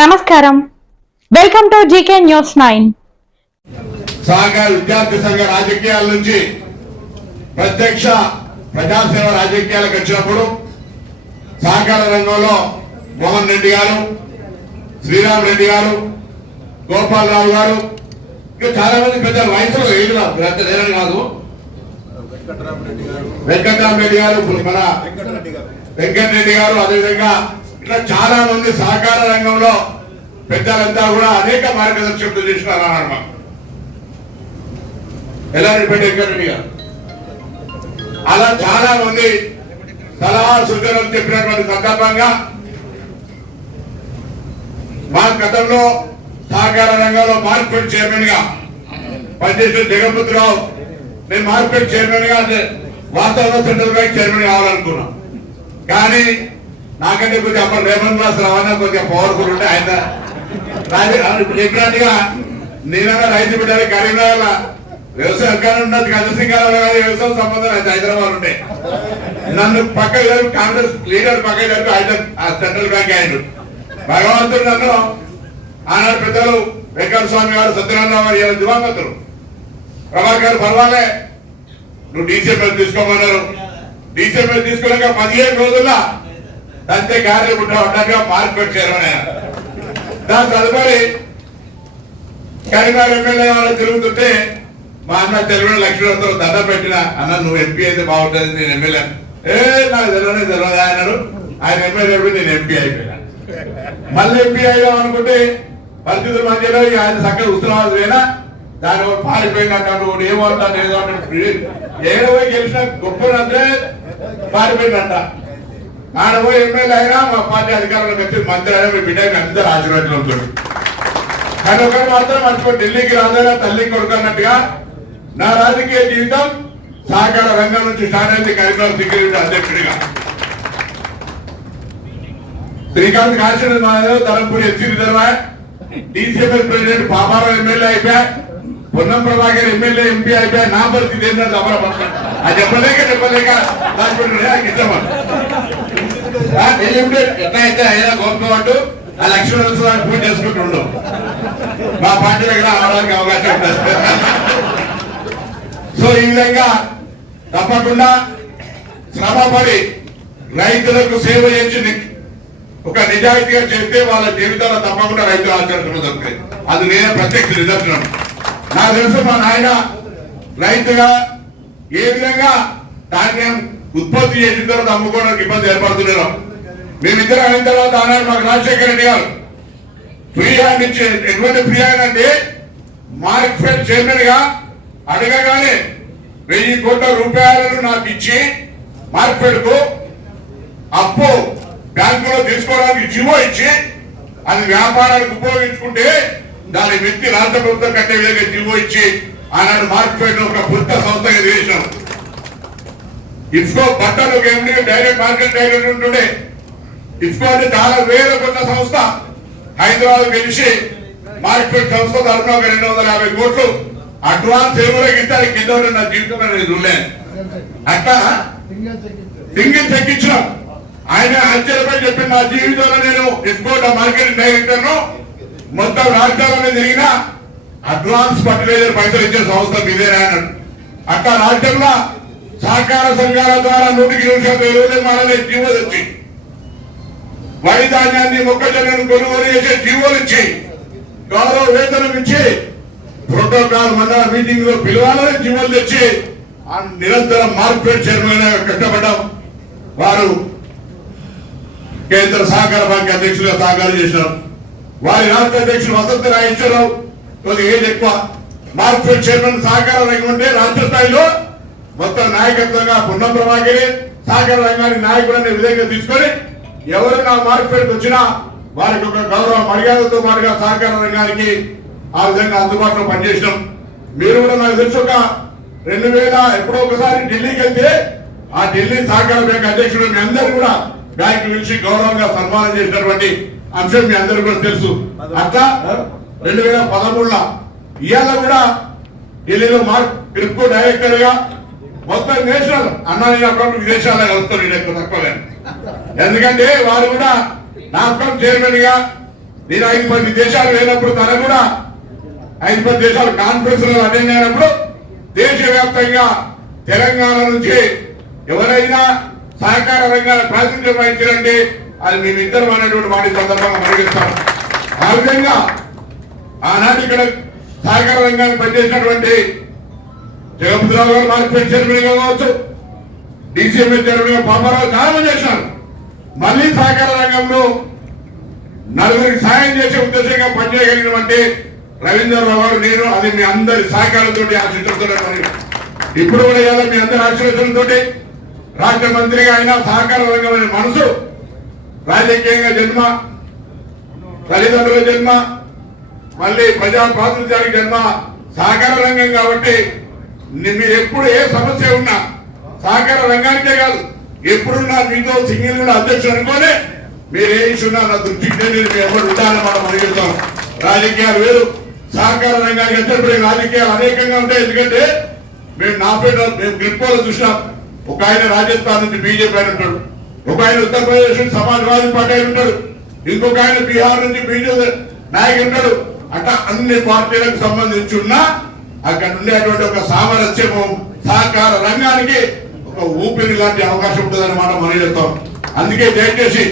నమస్కారం. Welcome to GK news nine సహకార విద్యార్థి సంఘ రాజకీయాల నుంచి ప్రత్యక్ష ప్రజాసేవ రాజకీయాలకు వచ్చినప్పుడు సహకార రంగంలో మోహన్ రెడ్డి గారు శ్రీరామ్ రెడ్డి గారు గోపాలరావు గారు ఇంకా చాలా మంది పెద్ద వయసులో ఏడు రాదు లేరని కాదు. వెంకటరామరెడ్డి గారు ఇప్పుడు మన వెంకటరెడ్డి గారు అదేవిధంగా ఇట్లా చాలా మంది సహకార రంగంలో పెద్దలంతా కూడా అనేక మార్గదర్శకులు చేసినారు అన్నమాట ఎలా వెంకటరెడ్డి గారు? అలా చాలా మంది సలహా సూచనలు చెప్పినటువంటి సందర్భంగా మా గతంలో సహకార రంగంలో మార్కెట్ చైర్మన్గా పనిచేసిన జగపతిరావు నేను మార్కెట్ చైర్మన్గా వాతావరణ సెంట్రల్ బ్యాంక్ చైర్మన్ కావాలనుకున్నాను కానీ నాకంటే కొద్దిగా అప్పుడు రేవంత్ రాస్ రవాణా కొద్దిగా పవర్ఫుల్ ఉంటే ఆయన రాజ- చెప్పినట్టుగా నేనన్నా రైతు బిడ్డలు కరీంనగర్ వ్యవసాయ అధికారం ఉన్నది చంద్రశేఖర వ్యవసాయ సంబంధం అయితే హైదరాబాద్ ఉండే. నన్ను పక్క కాంగ్రెస్ లీడర్ పక్క జరిపి హైదరాబాద్ సెంట్రల్ బ్యాంక్ ఆయన. భగవంతుడు నన్ను ఆనాడు పెద్దలు వెంకట స్వామి గారు సత్యనారాయణ గారు ఇలా దివంగతులు. ప్రభాకర్ పర్వాలే. నువ్వు డీసీఎంఎల్ తీసుకోమన్నారు. డీసీఎంఎల్ తీసుకున్నాక పదిహేను రోజుల్లో అంతే గారెలు ఉంటా ఉండగా మార్కెట్ చైర్మన్ దాని తదుపరి కరీంనగర్ ఎమ్మెల్యే వాళ్ళు తిరుగుతుంటే మా అన్న తెలుగు లక్ష్మణతో దండ పెట్టిన అన్న నువ్వు ఎంపీ అయితే బాగుంటుంది నేను ఎమ్మెల్యే ఏ నాకు తెలియనే తెలియదా అన్నాడు. ఆయన ఎమ్మెల్యే నేను ఎంపీ అయిపోయినా. మళ్ళీ ఎంపీ అయ్యాం అనుకుంటే పరిస్థితుల మధ్యలో ఆయన చక్కగా ఉత్తరాలు పోయినా దాని ఒకటి పారిపోయినట్టు నువ్వు ఏమంటాను ఏదో అంటే. ఏడవై గెలిచిన గొప్ప పారిపోయిందంట. ఆయన పోయి ఎమ్మెల్యే అయినా మా పార్టీ అధికారంలో పెట్టి మంత్రి అయినా మీ బిడ్డ అందరూ ఆశీర్వాదం ఉంటుంది. కానీ ఒకరు మాత్రం మర్చిపో ఢిల్లీకి రాదైనా తల్లి కొడుకున్నట్టుగా నా రాజకీయ జీవితం సహకార రంగం నుంచి స్టార్ట్ అయింది కరీంనగర్ సెక్యూరిటీ అధ్యక్షుడిగా. Srikanth Kashi Madhav Dharampuri SC reservoir DCML president Paparao MLA అయిపోయా పొన్నం ప్రభాకర్ ఎమ్మెల్యే ఎంపీ అయిపోయా నా పరిస్థితి ఏంటంటే అమరపడతాను అది చెప్పలేక చెప్పలేక రాజపడి నాకు ఇష్టం ఎట్లా అయితే అయినా గొప్పవాడు ఆ లక్ష్మణ నరసింహారావు పూజ చేసుకుంటుండు మా పార్టీ దగ్గర అవడానికి అవకాశం ఉంటుంది. సో ఈ విధంగా తప్పకుండా శ్రమపడి రైతులకు సేవ చేసి ఒక నిజాయితీగా చేస్తే వాళ్ళ జీవితాల్లో తప్పకుండా రైతులు ఆచరించడం దొరుకుతాయి అది నేనే ప్రత్యక్ష నిదర్శనం. నాకు తెలుసు మా నాయన రైతుగా ఏ విధంగా ధాన్యం ఉత్పత్తి చేసిన తర్వాత అమ్ముకోవడానికి ఇబ్బంది ఏర్పడుతున్నారు. మేమిద్దరం అయిన తర్వాత ఆనాడు మాకు రాజశేఖర రెడ్డి గారు ఫ్రీ హ్యాండ్ ఇచ్చే ఎటువంటి ఫ్రీ హ్యాండ్ అంటే మార్కెట్ చైర్మన్గా అడగగానే వెయ్యి కోట్ల రూపాయలను నాకు ఇచ్చి మార్కెట్కు అప్పు బ్యాంకులో తీసుకోవడానికి జీవో ఇచ్చి అది వ్యాపారానికి ఉపయోగించుకుంటే దాని వ్యక్తి రాష్ట్ర ప్రభుత్వం కట్టే విధంగా జీవో ఇచ్చి ఆనాడు మార్కెట్ ఒక కొత్త సంస్థగా చేసినాం ఇఫ్కో బట్టలు ఎండి డైరెక్ట్ మార్కెట్ డైరెక్ట్ ఉంటుండే. ఇస్కో అంటే చాలా వేల కొత్త సంస్థ. హైదరాబాద్ గెలిచి మార్కెట్ సంస్థ తరఫున ఒక రెండు వందల యాభై కోట్లు. అడ్వాన్స్ ఏమో ఇస్తారు కింద నా జీవితంలో నేను చూడలేను అట్లా? సింగిల్ చెక్ ఇచ్చినాం. ఆయన అంచెలపై చెప్పిన నా జీవితంలో నేను ఇస్కోట మార్కెట్ డైరెక్టర్ను మొత్తం రాష్ట్రాలను జరిగిన అడ్వాన్స్ ఫర్టిలైజర్ పైసలు ఇచ్చే సంస్థ మీదేనా అన్నాడు. అట్లా రాష్ట్రంలో సహకార సంఘాల ద్వారా నూటికి నూట యాభై రోజులు మారలే జీవోలు తెచ్చి వరి ధాన్యాన్ని మొక్కజొన్నను కొనుగోలు చేసే జీవోలు ఇచ్చి గౌరవ వేతనం ఇచ్చి ప్రోటోకాల్ మండల మీటింగ్లో పిలవాలని జీవోలు తెచ్చి ఆ నిరంతరం మార్కెట్ చైర్మన్ కష్టపడ్డాం. వారు కేంద్ర సహకార బ్యాంక్ అధ్యక్షులుగా సహకారం చేసినారు వారి రాష్ట్ర అధ్యక్షులు వసంత రాయించారు కొద్దిగా ఏది ఎక్కువ. మార్కెట్ చైర్మన్ సహకారం లేకుంటే రాష్ట్ర స్థాయిలో మొత్తం నాయకత్వంగా పున్నం ప్రభాకరే సాగర రంగాన్ని నాయకుడు అనే విధంగా తీసుకొని ఎవరు నా మార్కెట్కి వచ్చినా వారికి ఒక గౌరవ మర్యాదతో పాటుగా సహకార రంగానికి ఆ విధంగా అందుబాటులో పనిచేసినాం. మీరు కూడా నాకు తెలుసు ఒక రెండు వేల ఎప్పుడో ఒకసారి ఢిల్లీకి వెళ్తే ఆ ఢిల్లీ సహకార బ్యాంక్ అధ్యక్షుడు మీ అందరూ కూడా బ్యాంక్ నుంచి గౌరవంగా సన్మానం చేసినటువంటి అంశం మీ అందరూ కూడా తెలుసు. అట్లా రెండు వేల పదమూడులో ఇవాళ కూడా ఢిల్లీలో మార్క్ క్రిప్కో డైరెక్టర్గా మొత్తం నేషనల్ అన్నా నేను అప్పుడప్పుడు విదేశాల్లో కలుస్తాను నేను ఎక్కువ తక్కువ ఎందుకంటే వారు కూడా నాకు చైర్మన్గా నేను ఐదు పది దేశాలు వెళ్ళినప్పుడు తన కూడా ఐదు పది దేశాలు కాన్ఫరెన్స్లో అటెండ్ అయినప్పుడు దేశవ్యాప్తంగా తెలంగాణ నుంచి ఎవరైనా సహకార రంగాన్ని ప్రాతినిధ్యం వహించారంటే అది మేమిద్దరం అనేటువంటి వాటి సందర్భంగా పరిగణిస్తాం ఆ విధంగా ఆనాటి ఇక్కడ సహకార రంగాన్ని పనిచేసినటువంటి జగపతిరావు గారు మార్కెట్ చైర్మన్గా కావచ్చు డిసిఎంఏ చైర్మన్గా పాపారావు చాలా చేశారు. మళ్ళీ సహకార రంగంలో నలుగురికి సాయం చేసే ఉద్దేశంగా పనిచేయగలిగినటువంటి రవీంద్రరావు గారు నేను అది మీ అందరి సహకారంతో ఆశించడంతో ఇప్పుడు కూడా ఇవాళ మీ అందరి ఆశీర్వచనంతో రాష్ట్ర మంత్రిగా అయినా సహకార రంగం అనే మనసు రాజకీయంగా జన్మ తల్లిదండ్రుల జన్మ మళ్ళీ ప్రజా ప్రాతినిధ్యానికి జన్మ సహకార రంగం కాబట్టి మీరు ఎప్పుడు ఏ సమస్య ఉన్నా సహకార రంగానికే కాదు. ఎప్పుడున్నా మీతో సింగిల్ అధ్యక్షుడు అనుకోనే మీరు ఏ ఇష్యూ నా దృష్టికి ఎవరు ఉండాలని మనం అడుగుతాం రాజకీయాలు వేరు. సహకార రంగానికి వచ్చేటప్పుడు రాజకీయాలు అనేకంగా ఉంటాయి. ఎందుకంటే మేము నా పేరు మేము గ్రిప్పోలో చూసినాం. ఒక ఆయన రాజస్థాన్ నుంచి బీజేపీ ఆయన ఉంటాడు. ఒక ఆయన ఉత్తరప్రదేశ్ నుంచి సమాజ్వాదీ పార్టీ ఆయన ఉంటాడు. ఇంకొక ఆయన బీహార్ నుంచి బీజేపీ నాయకుడు ఉంటాడు. అట్లా అన్ని పార్టీలకు సంబంధించి ఉన్న అక్కడ ఉండేటువంటి ఒక సామరస్యము సహకార రంగానికి ఒక ఊపిరి లాంటి అవకాశం ఉంటుందన్నమాట మనం చెప్తాం అందుకే దయచేసి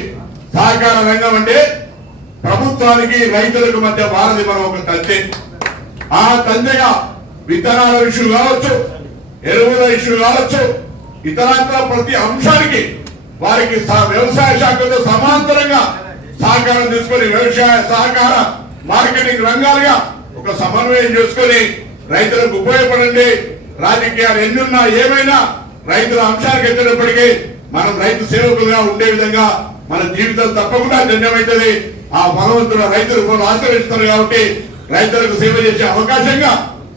సహకార రంగం అంటే ప్రభుత్వానికి రైతులకు మధ్య వారధి మనం ఒక తంతే. ఆ తందెగా విత్తనాల ఇష్యూ కావచ్చు ఎరువుల ఇష్యూ కావచ్చు ఇతరత్ర ప్రతి అంశానికి వారికి వ్యవసాయ శాఖతో సమాంతరంగా సహకారం తీసుకొని వ్యవసాయ సహకార మార్కెటింగ్ రంగాలుగా ఒక సమన్వయం చేసుకొని రైతులకు ఉపయోగపడండి. రాజకీయాలు ఎన్నున్నా ఏమైనా రైతుల అంశానికి ఎత్తినప్పటికీ మనం రైతు సేవకులుగా ఉండే విధంగా మన జీవితం తప్పకుండా ధన్యమవుతుంది ఆ భగవంతుడు రైతులు ఆశ్రయిస్తారు కాబట్టి రైతులకు సేవ చేసే అవకాశంగా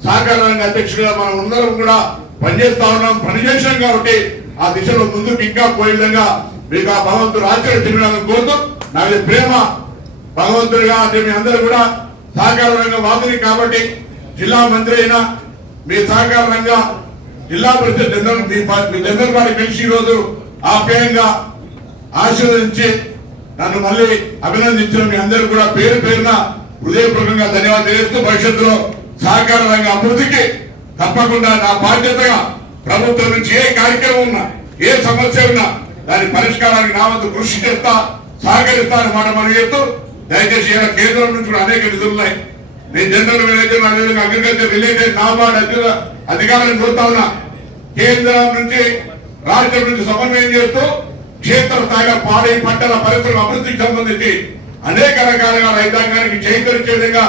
సహకార రంగ అధ్యక్షుడిగా మనం అందరం కూడా పనిచేస్తా ఉన్నాం పనిచేసాం కాబట్టి ఆ దిశలో ముందుకు ఇంకా పోయే విధంగా మీకు ఆ భగవంతుడు ఆశ్రయించడానికి కోరుతూ నాది ప్రేమ భగవంతుడిగా అంటే మీ అందరూ కూడా సహకార రంగం వాదిని కాబట్టి జిల్లా మంత్రి అయినా మీ సహకారంగా జిల్లా పరిషత్ జనరల్ మీ పా- మీ వారికి కలిసి ఈరోజు ఆప్యాయంగా ఆశీర్వదించి నన్ను మళ్ళీ అభినందించిన మీ అందరూ కూడా పేరు పేరున హృదయపూర్వకంగా ధన్యవాదాలు తెలియజేస్తూ భవిష్యత్తులో సహకార రంగ అభివృద్ధికి తప్పకుండా నా బాధ్యతగా ప్రభుత్వం నుంచి ఏ కార్యక్రమం ఉన్నా ఏ సమస్య ఉన్నా దాని పరిష్కారానికి నా వంతు కృషి చేస్తా సహకరిస్తా అని మాట మనం చేస్తూ దయచేసి కేంద్రం నుంచి కూడా అనేక నిధులున్నాయి నేను జనరల్ మేనేజర్ అదేవిధంగా అగ్రికల్చర్ రిలేటెడ్ నాబార్డ్ అధిక- అధికారులను కోరుతా ఉన్నా కేంద్రం నుంచి రాష్ట్రం నుంచి సమన్వయం చేస్తూ క్షేత్ర స్థాయిలో పాడి పంటల పరిశ్రమ అభివృద్ధికి సంబంధించి అనేక రకాలుగా రైతాంగానికి చేకరించే విధంగా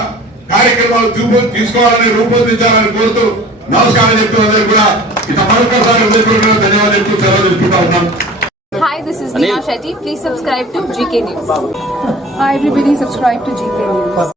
కార్యక్రమాలు తీసుకోవాలని రూపొందించాలని కోరుతూ నమస్కారం చెప్తూ అందరూ కూడా ఇక మరొకసారి హృదయపూర్వకంగా ధన్యవాదాలు చెప్తూ సెలవు తీసుకుంటా ఉన్నాం Hi, this is Neha Shetty. Please subscribe to GK News. Hi everybody, subscribe to GK News.